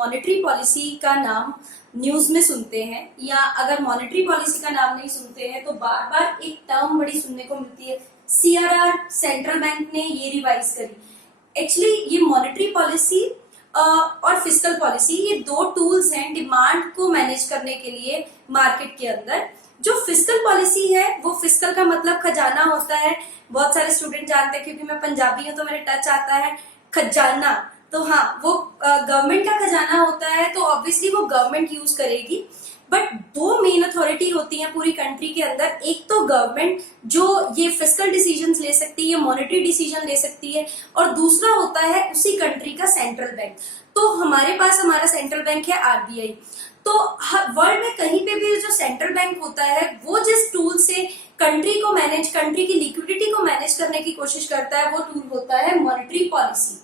Monetary policy का नाम news में सुनते हैं, या अगर मॉनेटरी पॉलिसी का नाम नहीं सुनते हैं तो बार बार एक टर्म बड़ी सुनने को मिलती है, सीआरआर, सेंट्रल बैंक ने ये रिवाइज करी। एक्चुअली ये मॉनेटरी पॉलिसी और फिस्कल पॉलिसी, ये दो टूल्स हैं डिमांड को मैनेज करने के लिए मार्केट के अंदर। जो फिस्कल पॉलिसी है, वो फिस्कल का मतलब खजाना होता है। बहुत सारे स्टूडेंट जानते हैं, क्योंकि मैं पंजाबी हूं तो मेरे टच आता है खजाना। तो हाँ, वो गवर्नमेंट का खजाना होता है, तो ऑब्वियसली वो गवर्नमेंट यूज करेगी। बट दो मेन अथॉरिटी होती हैं पूरी कंट्री के अंदर। एक तो गवर्नमेंट जो ये फिस्कल डिसीजंस ले सकती है, मॉनेटरी डिसीजन ले सकती है, और दूसरा होता है उसी कंट्री का सेंट्रल बैंक। तो हमारे पास हमारा सेंट्रल बैंक है आरबीआई। तो वर्ल्ड में कहीं पे भी जो सेंट्रल बैंक होता है, वो जिस टूल से कंट्री को मैनेज, कंट्री की लिक्विडिटी को मैनेज करने की कोशिश करता है, वो टूल होता है मॉनेटरी पॉलिसी।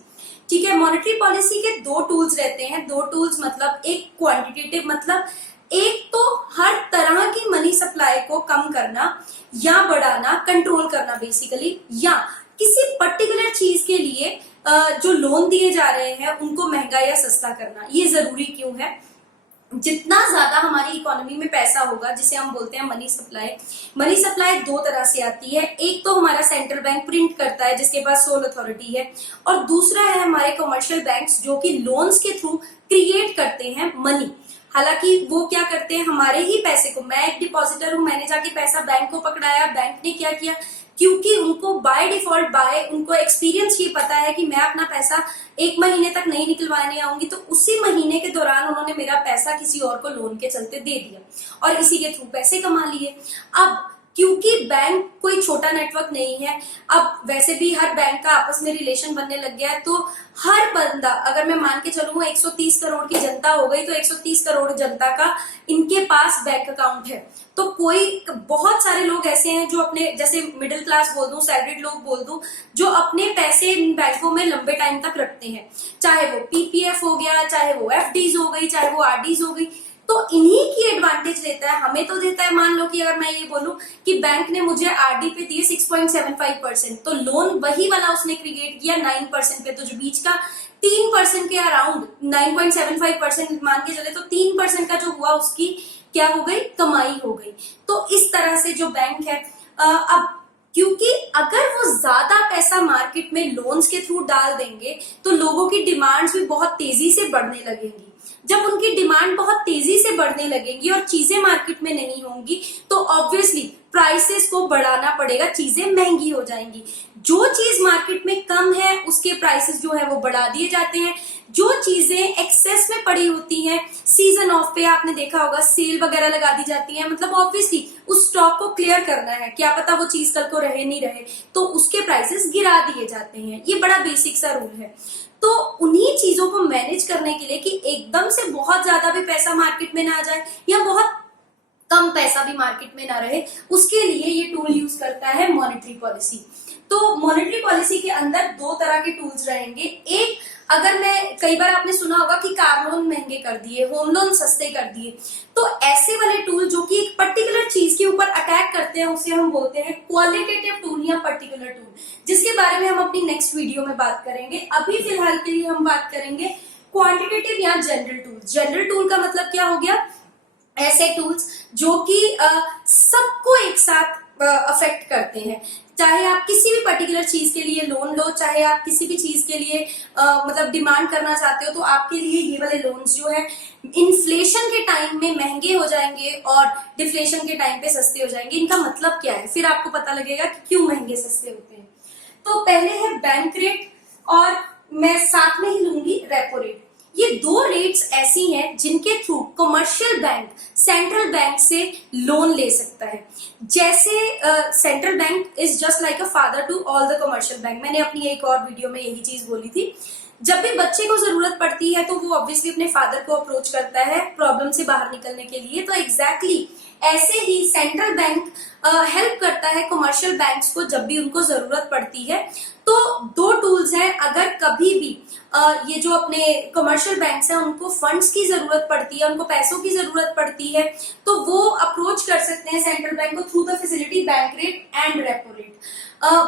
ठीक है, मॉनेटरी पॉलिसी के दो टूल्स रहते हैं। दो टूल्स मतलब एक क्वांटिटेटिव, मतलब एक तो हर तरह की मनी सप्लाई को कम करना या बढ़ाना, कंट्रोल करना बेसिकली, या किसी पर्टिकुलर चीज के लिए जो लोन दिए जा रहे हैं उनको महंगा या सस्ता करना। ये जरूरी क्यों है? जितना ज्यादा हमारी इकोनॉमी में पैसा होगा, जिसे हम बोलते हैं मनी सप्लाई। मनी सप्लाई दो तरह से आती है। एक तो हमारा सेंट्रल बैंक प्रिंट करता है, जिसके पास सोल अथॉरिटी है, और दूसरा है हमारे कमर्शियल बैंक्स, जो कि लोन्स के थ्रू क्रिएट करते हैं मनी। हालांकि वो क्या करते हैं, हमारे ही पैसे को, मैं एक डिपॉजिटर हूं, मैंने जाके पैसा बैंक को पकड़ाया, बैंक ने क्या किया, क्योंकि उनको बाय डिफॉल्ट, उनको एक्सपीरियंस ये पता है कि मैं अपना पैसा एक महीने तक नहीं निकलवाने आऊंगी, तो उसी महीने के दौरान उन्होंने मेरा पैसा किसी और को लोन के चलते दे दिया और इसी के थ्रू पैसे कमा लिए। अब क्योंकि बैंक कोई छोटा नेटवर्क नहीं है, अब वैसे भी हर बैंक का आपस में रिलेशन बनने लग गया है, तो हर बंदा, अगर मैं मान के चलूं 130 करोड़ की जनता हो गई, तो 130 करोड़ जनता का इनके पास बैंक अकाउंट है। तो कोई, बहुत सारे लोग ऐसे हैं जो अपने, जैसे मिडिल क्लास बोल दूं, सैलरीड लोग बोल दूं, जो अपने पैसे इन बैंकों में लंबे टाइम तक रखते हैं, चाहे वो पीपीएफ हो गया, चाहे वो एफडीज हो गई, चाहे वो आरडीज हो गई। तो इन्हीं की एडवांटेज लेता है, हमें तो देता है। मान लो कि अगर मैं ये बोलूं कि बैंक ने मुझे आरडी पे दिए 6.75%, तो लोन वही वाला उसने क्रिएट किया 9% पे, तो जो बीच का 3% के अराउंड, 9.75% मान के चले, तो 3% का जो हुआ उसकी क्या हो गई, कमाई हो गई। तो इस तरह से जो बैंक है, अब क्योंकि अगर वो ज्यादा पैसा मार्केट में लोन्स के थ्रू डाल देंगे, तो लोगों की डिमांड्स भी बहुत तेजी से बढ़ने लगेंगी। जब उनकी डिमांड बहुत तेजी से बढ़ने लगेगी और चीजें मार्केट में नहीं होंगी, तो ऑब्वियसली प्राइसेस को बढ़ाना पड़ेगा, चीजें महंगी हो जाएंगी। जो चीज मार्केट में कम है उसके प्राइसेस जो है वो बढ़ा दिए जाते हैं। जो चीजें एक्सेस में पड़ी होती हैं, सीजन ऑफ पे आपने देखा होगा सेल वगैरह लगा दी जाती है, मतलब ऑब्वियसली उस स्टॉक को क्लियर करना है, क्या पता वो चीज कल को रहे नहीं रहे, तो उसके प्राइसेस गिरा दिए जाते हैं। ये बड़ा बेसिक सा रूल है। तो उन्हीं चीजों को मैनेज करने के लिए कि एकदम से बहुत ज्यादा भी पैसा मार्केट में ना आ जाए या बहुत कम पैसा भी मार्केट में ना रहे, उसके लिए ये टूल यूज करता है मॉनेटरी पॉलिसी। तो मॉनेटरी पॉलिसी के अंदर दो तरह के टूल्स रहेंगे। एक, अगर मैं, कई बार आपने सुना होगा कि कार लोन महंगे कर दिए, होम लोन सस्ते कर दिए, तो ऐसे वाले टूल जो कि एक पर्टिकुलर चीज के ऊपर अटैक करते हैं, उसे हम बोलते हैं क्वालिटेटिव टूल या पर्टिकुलर टूल, जिसके बारे में हम अपनी नेक्स्ट वीडियो में बात करेंगे। अभी फिलहाल के लिए हम बात करेंगे क्वांटिटेटिव या जनरल टूल। जनरल टूल का मतलब क्या हो गया, ऐसे टूल्स जो कि सबको एक साथ अफेक्ट करते हैं। चाहे आप किसी भी पर्टिकुलर चीज के लिए लोन लो, चाहे आप किसी भी चीज के लिए मतलब डिमांड करना चाहते हो, तो आपके लिए ये वाले लोन्स जो है इन्फ्लेशन के टाइम में महंगे हो जाएंगे और डिफ्लेशन के टाइम पे सस्ते हो जाएंगे। इनका मतलब क्या है, फिर आपको पता लगेगा कि क्यों महंगे सस्ते होते हैं। तो पहले है बैंक रेट, और मैं साथ में ही लूंगी रेपो रेट। ये दो रेट्स ऐसी हैं जिनके through commercial bank central bank से लोन ले सकता है। जैसे central bank is just like a father to all the commercial bank. मैंने अपनी एक और वीडियो में यही चीज बोली थी। जब भी बच्चे को जरूरत पड़ती है तो वो ऑब्वियसली अपने फादर को अप्रोच करता है प्रॉब्लम से बाहर निकलने के लिए। तो एग्जैक्टली ऐसे ही सेंट्रल बैंक हेल्प करता है कमर्शियल बैंक्स को जब भी उनको जरूरत पड़ती है। तो दो टूल्स हैं, अगर कभी भी ये जो अपने कमर्शियल बैंक्स हैं उनको फंड्स की जरूरत पड़ती है, उनको पैसों की जरूरत पड़ती है, तो वो अप्रोच कर सकते हैं सेंट्रल बैंक को through the facility bank rate and repo rate.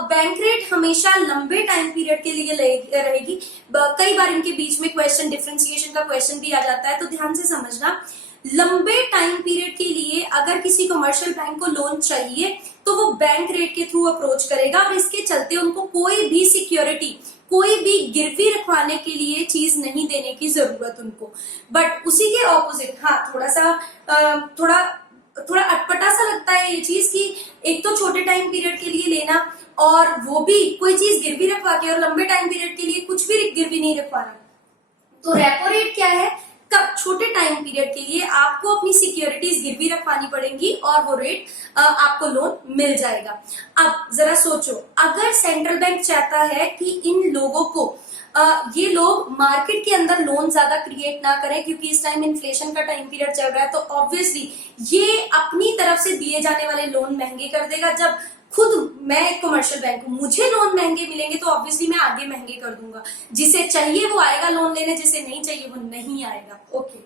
Bank rate हमेशा लंबे टाइम पीरियड के लिए रहेगी। कई बार इनके बीच में क्वेश्चन, डिफरेंशिएशन का क्वेश्चन भी आ जाता है, तो ध्यान से समझना। लंबे टाइम पीरियड के लिए अगर किसी कमर्शियल बैंक को लोन चाहिए तो वो बैंक रेट के थ्रू अप्रोच करेगा, और इसके चलते उनको कोई भी सिक्योरिटी, कोई भी गिरवी रखवाने के लिए चीज नहीं देने की जरूरत उनको। बट उसी के ऑपोजिट, हाँ, थोड़ा अटपटा सा लगता है ये चीज कि एक तो छोटे टाइम पीरियड के लिए लेना, और वो भी कोई चीज गिरवी रखवा के, और लंबे टाइम पीरियड के लिए कुछ भी गिरवी नहीं रखवाना। तो रेपो रेट क्या है? कब छोटे टाइम पीरियड के लिए आपको अपनी सिक्योरिटीज गिरवी रखवानी पड़ेंगी और वो रेट आपको लोन मिल जाएगा। अब जरा सोचो, अगर सेंट्रल बैंक चाहता है कि इन लोगों को ये लोग मार्केट के अंदर लोन ज्यादा क्रिएट ना करें, क्योंकि इस टाइम इन्फ्लेशन का टाइम पीरियड चल रहा है, तो ऑब्वियसली ये अपनी तरफ से दिए जाने वाले लोन महंगे कर देगा। जब खुद मैं एक कमर्शियल बैंक हूं, मुझे लोन महंगे मिलेंगे तो ऑब्वियसली मैं आगे महंगे कर दूंगा। जिसे चाहिए वो आएगा लोन लेने, जिसे नहीं चाहिए वो नहीं आएगा। ओके,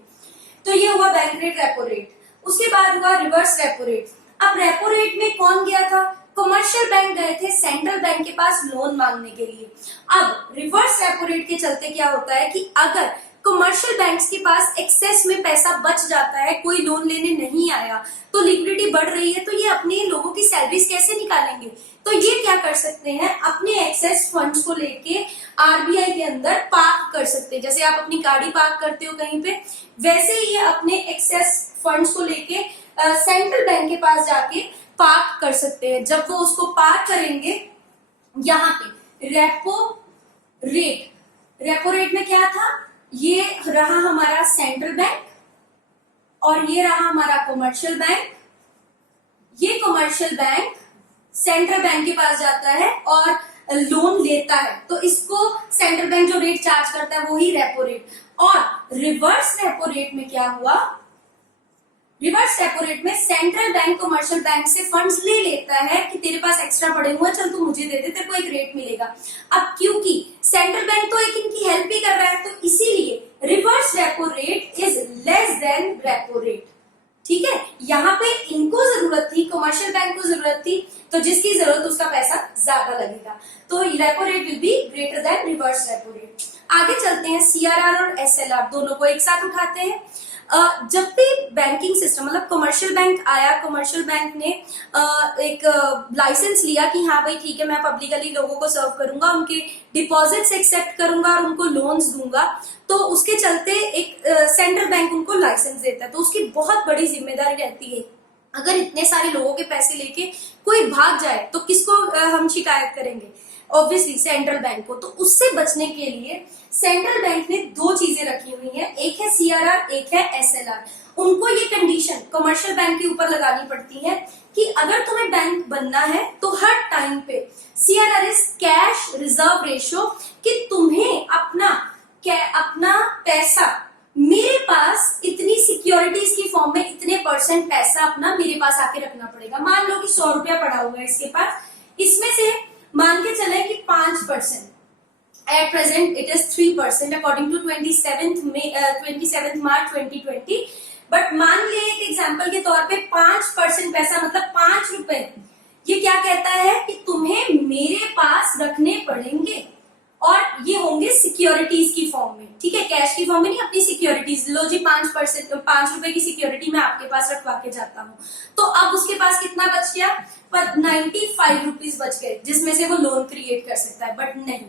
तो ये हुआ बैंक रेट, रेपो रेट। उसके बाद हुआ रिवर्स रेपो रेट। अब रेपो रेट में कौन गया था? कमर्शियल बैंक गए थे सेंट्रल बैंक के पास लोन मांगने के लिए। अब रिवर्स रेपो रेट के चलते क्या होता है कि अगर कमर्शियल बैंक्स के पास एक्सेस में पैसा बच जाता है, कोई लोन लेने नहीं आया, तो लिक्विडिटी बढ़ रही है, तो ये अपने लोगों की सैलरीज कैसे निकालेंगे? तो ये क्या कर सकते हैं, अपने एक्सेस फंड्स को लेके आरबीआई के अंदर पार्क कर सकते हैं। जैसे आप अपनी गाड़ी पार्क करते हो कहीं पे, वैसे ही ये अपने एक्सेस फंड्स को लेके सेंट्रल बैंक के पास जाके पार्क कर सकते हैं। जब वो उसको पार्क करेंगे, यहाँ पे रेपो रेट में क्या था? ये रहा हमारा सेंट्रल बैंक और ये रहा हमारा कमर्शियल बैंक। ये कमर्शियल बैंक सेंट्रल बैंक के पास जाता है और लोन लेता है, तो इसको सेंट्रल बैंक जो रेट चार्ज करता है वो ही रेपो रेट। और रिवर्स रेपो रेट में क्या हुआ? रिवर्स रेपो रेट में सेंट्रल बैंक कमर्शियल बैंक से फंड्स ले लेता है कि तेरे पास एक्स्ट्रा पड़े हुए, चल तू मुझे दे दे, तेरे को एक रेट मिलेगा। अब क्योंकि सेंट्रल बैंक तो एक इनकी हेल्प ही कर रहा है, तो इसीलिए reverse repo rate is less than repo rate. ठीक है, यहाँ पे इनको जरूरत थी, कमर्शियल बैंक को जरूरत थी, तो जिसकी जरूरत उसका पैसा ज्यादा लगेगा, तो repo rate will be greater than reverse repo rate. आगे चलते हैं, सीआरआर और एसएलआर दोनों को एक साथ उठाते हैं। जब भी बैंकिंग सिस्टम, मतलब कमर्शियल बैंक आया, कमर्शियल बैंक ने एक लाइसेंस लिया कि हाँ भाई ठीक है, मैं पब्लिकली लोगों को सर्व करूंगा, उनके डिपॉजिट्स एक्सेप्ट करूंगा और उनको लोन्स दूंगा, तो उसके चलते एक सेंट्रल बैंक उनको लाइसेंस देता है। तो उसकी बहुत बड़ी जिम्मेदारी रहती है, अगर इतने सारे लोगों के पैसे लेके कोई भाग जाए तो किसको हम शिकायत करेंगे? ऑब्वियसली सेंट्रल बैंक को। तो उससे बचने के लिए सेंट्रल बैंक ने दो चीजें रखी हुई हैं, एक है सीआरआर, एक है एसएलआर। उनको ये कंडीशन कमर्शियल बैंक के ऊपर लगानी पड़ती है कि अगर तुम्हें बैंक बनना है तो हर टाइम पे CRR is cash reserve ratio, कि तुम्हें अपना पैसा मेरे पास इतनी सिक्योरिटीज की फॉर्म में इतने % पैसा अपना मेरे पास आके रखना पड़ेगा। मान लो कि 100 रुपया पड़ा हुआ है इसके पास, इसमें से मान के चले कि 5%, at present it is 3% according to 27 March 2020। But मान लिए एक एग्जांपल के तौर पे 5% पैसा, मतलब 5 रुपए, ये क्या कहता है कि तुम्हें मेरे पास रखने पड़ेंगे, और ये होंगे सिक्योरिटीज की फॉर्म में। ठीक है, कैश की फॉर्म में नहीं, अपनी सिक्योरिटीज। लो जी 5% 5 रुपए की सिक्योरिटी मैं आपके पास रखवा के जाता हूँ, तो अब उसके पास कितना बच गया? पर 95 रुपीज बच गए, जिसमें से वो लोन क्रिएट कर सकता है। बट नहीं,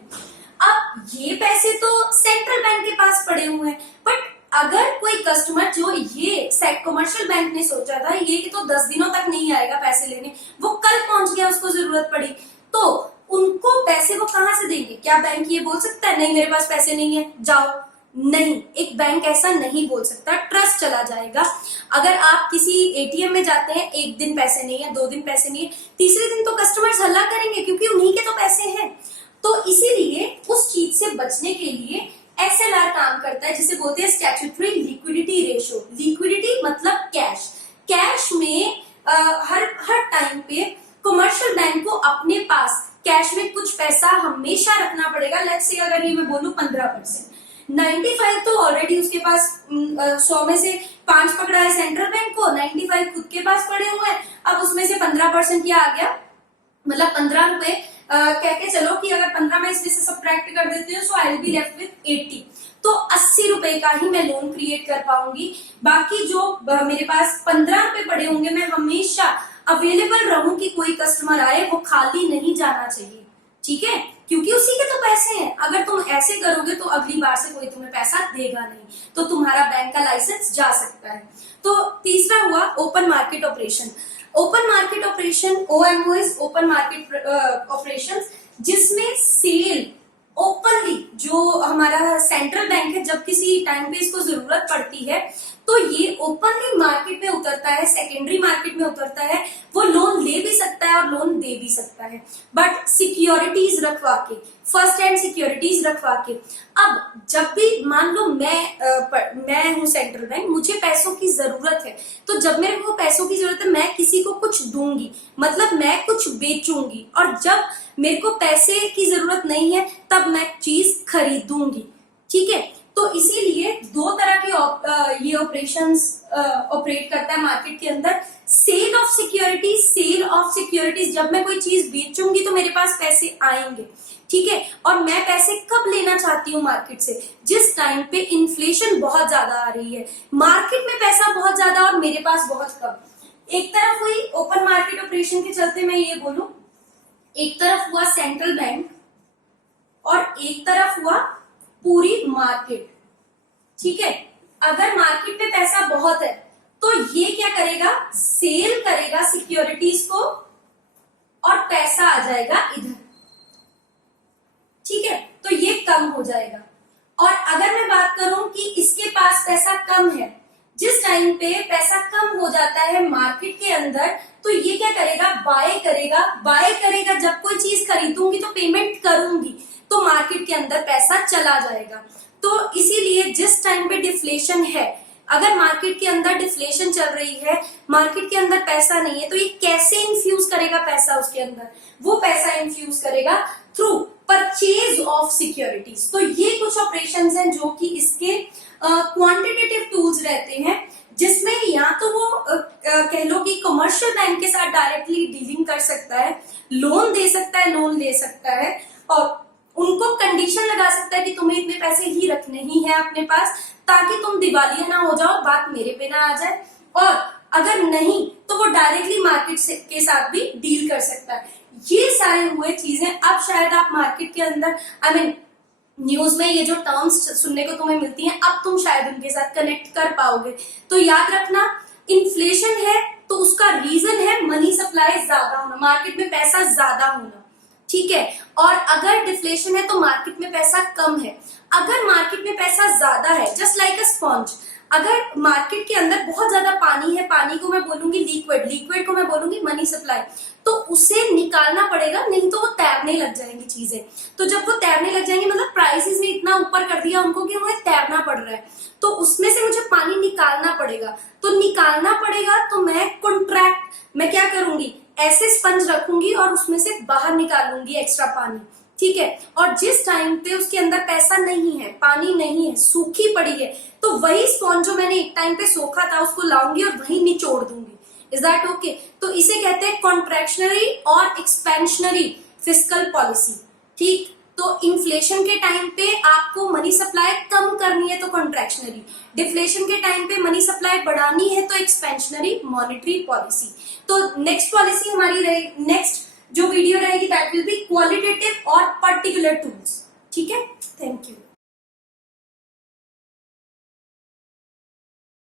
अब ये पैसे तो सेंट्रल बैंक के पास पड़े हुए हैं, बट अगर कोई कस्टमर जो ये कमर्शियल बैंक ने सोचा था ये तो 10 दिनों तक नहीं आएगा पैसे लेने, वो कल पहुंच गया, उसको जरूरत पड़ी, तो उनको पैसे वो कहां से देंगे? क्या बैंक ये बोल सकता है नहीं मेरे पास पैसे नहीं है, जाओ? नहीं, एक बैंक ऐसा नहीं बोल सकता, ट्रस्ट चला जाएगा। अगर आप किसी एटीएम में जाते हैं, एक दिन पैसे नहीं है, 2 दिन पैसे नहीं है, तीसरे दिन तो कस्टमर्स हल्ला करेंगे, क्योंकि उन्हीं के तो पैसे हैं। तो इसीलिए उस चीज से बचने के लिए एसएलआर काम करता है, जिसे बोलते हैं स्टैट्यूटरी लिक्विडिटी रेशियो। लिक्विडिटी मतलब कैश। कैश में हर टाइम पे कमर्शियल बैंक को अपने पास कैश में कुछ पैसा हमेशा रखना पड़ेगा। लेट्स से अगर ये मैं बोलूं 15%, 95 तो ऑलरेडी उसके पास 100 में से 5 पकड़ा है सेंट्रल बैंक को, 95 खुद के पास पड़े हुए हैं। अब उसमें से 15% क्या आ गया, मतलब 15 रुपए कह के चलो कि अगर 15 में इसमें से सब्ट्रैक्ट कर देती हूँ, so I will be left with 80। तो 80 रुपए का ही मैं लोन क्रिएट कर पाऊंगी। बाकी जो मेरे पास 15 रुपए पड़े होंगे, मैं हमेशा अवेलेबल रहूं कि कोई कस्टमर आए, वो खाली नहीं जाना चाहिए, ठीक है, क्योंकि उसी के तो पैसे हैं। अगर तुम ऐसे करोगे तो अगली बार से कोई तुम्हें पैसा देगा नहीं, तो तुम्हारा बैंक का लाइसेंस जा सकता है। तो तीसरा हुआ open market operation. Open market operation, OMO is open market operation, जिसमें सेल ओपनली, जो हमारा सेंट्रल बैंक है, जब किसी टाइम पे इसको जरूरत पड़ती है तो ये ओपनली मार्केट में उतरता है, सेकेंडरी मार्केट में उतरता है। वो लोन ले भी सकता है और लोन दे भी सकता है, बट सिक्योरिटीज रखवा के, फर्स्ट हैंड सिक्योरिटीज रखवा के। अब जब भी मान लो मैं हूं सेंट्रल बैंक, मुझे पैसों की जरूरत है, तो जब मेरे को पैसों की जरूरत है, मैं किसी को कुछ दूंगी, मतलब मैं कुछ बेचूंगी, और जब मेरे को पैसे की जरूरत नहीं है तब मैं चीज खरीदूंगी, ठीक है। तो इसीलिए दो तरह के ये ऑपरेशंस ऑपरेट करता है मार्केट के अंदर। सेल ऑफ सिक्योरिटीज, जब मैं कोई चीज बेचूंगी तो मेरे पास पैसे आएंगे, ठीक है। और मैं पैसे कब लेना चाहती हूँ मार्केट से, जिस टाइम पे इन्फ्लेशन बहुत ज्यादा आ रही है, मार्केट में पैसा बहुत ज्यादा और मेरे पास बहुत कम। एक तरफ हुई ओपन मार्केट ऑपरेशन के चलते, मैं ये बोलूं, एक तरफ हुआ सेंट्रल बैंक और एक तरफ हुआ पूरी मार्केट, ठीक है। अगर मार्केट में पैसा बहुत है तो ये क्या करेगा, सेल करेगा सिक्योरिटीज को और पैसा आ जाएगा इधर, ठीक है, तो ये कम हो जाएगा। और अगर मैं बात करूं कि इसके पास पैसा कम है, जिस टाइम पे पैसा कम हो जाता है मार्केट के अंदर, तो ये क्या करेगा, बाय करेगा। जब कोई चीज खरीदूंगी तो पेमेंट करूंगी, तो मार्केट के अंदर पैसा चला जाएगा। तो इसीलिए जिस टाइम पे डिफ्लेशन है, अगर मार्केट के अंदर डिफ्लेशन चल रही है, मार्केट के अंदर पैसा नहीं है, तो ये कैसे इन्फ्यूज करेगा पैसा उसके अंदर, वो पैसा इन्फ्यूज करेगा थ्रू परचेज ऑफ सिक्योरिटीज। तो ये कुछ ऑपरेशंस हैं जो कि इसके क्वांटिटेटिव टूल्स रहते हैं, जिसमें या तो वो कह लो कि कमर्शियल बैंक के साथ डायरेक्टली डीलिंग कर सकता है, लोन दे सकता है, लोन ले सकता है, और उनको कंडीशन लगा सकता है कि तुम्हें इतने पैसे ही रखने ही है अपने पास, ताकि तुम दिवालिया ना हो जाओ, बात मेरे पे ना आ जाए। और अगर नहीं तो वो डायरेक्टली मार्केट के साथ भी डील कर सकता है। ये सारे हुए चीजें। अब शायद आप मार्केट के अंदर न्यूज में ये जो टर्म्स सुनने को तुम्हें मिलती हैं, अब तुम शायद उनके साथ कनेक्ट कर पाओगे। तो याद रखना, इन्फ्लेशन है तो उसका रीजन है मनी सप्लाई ज्यादा होना, मार्केट में पैसा ज्यादा होना, ठीक है। और अगर डिफ्लेशन है तो मार्केट में पैसा कम है। अगर मार्केट में पैसा ज्यादा है, जस्ट लाइक अ स्पॉन्ज, अगर मार्केट के अंदर बहुत ज्यादा पानी है, पानी को मैं बोलूंगी लिक्विड, लिक्विड को मैं बोलूंगी मनी सप्लाई, तो उसे निकालना पड़ेगा, नहीं तो वो तैरने लग जाएंगी चीजें। तो जब वो तैरने लग जाएंगी, मतलब प्राइसेस ने इतना ऊपर कर दिया उनको कि उन्हें तैरना पड़ रहा है, तो उसमें से मुझे पानी निकालना पड़ेगा। तो निकालना पड़ेगा तो मैं क्या करूंगी, ऐसे स्पंज रखूंगी और उसमें से बाहर निकालूंगी एक्स्ट्रा पानी, ठीक है। और जिस टाइम पे उसके अंदर पैसा नहीं है, पानी नहीं है, सूखी पड़ी है, तो वही स्पॉन्ज जो मैंने एक टाइम पे सोखा था उसको लाऊंगी और वही निचोड़ दूंगी। Is that okay? तो इसे कहते हैं कॉन्ट्रैक्शनरी और एक्सपेंशनरी फिस्कल पॉलिसी, ठीक। तो इन्फ्लेशन के टाइम पे आपको मनी सप्लाई कम करनी है तो कॉन्ट्रैक्शनरी, डिफ्लेशन के टाइम पे मनी सप्लाई बढ़ानी है तो एक्सपेंशनरी मॉनेटरी पॉलिसी। तो नेक्स्ट पॉलिसी हमारी रहेगी, नेक्स्ट जो वीडियो रहेगी दैट विल बी क्वालिटेटिव और पर्टिकुलर टूल्स, ठीक है।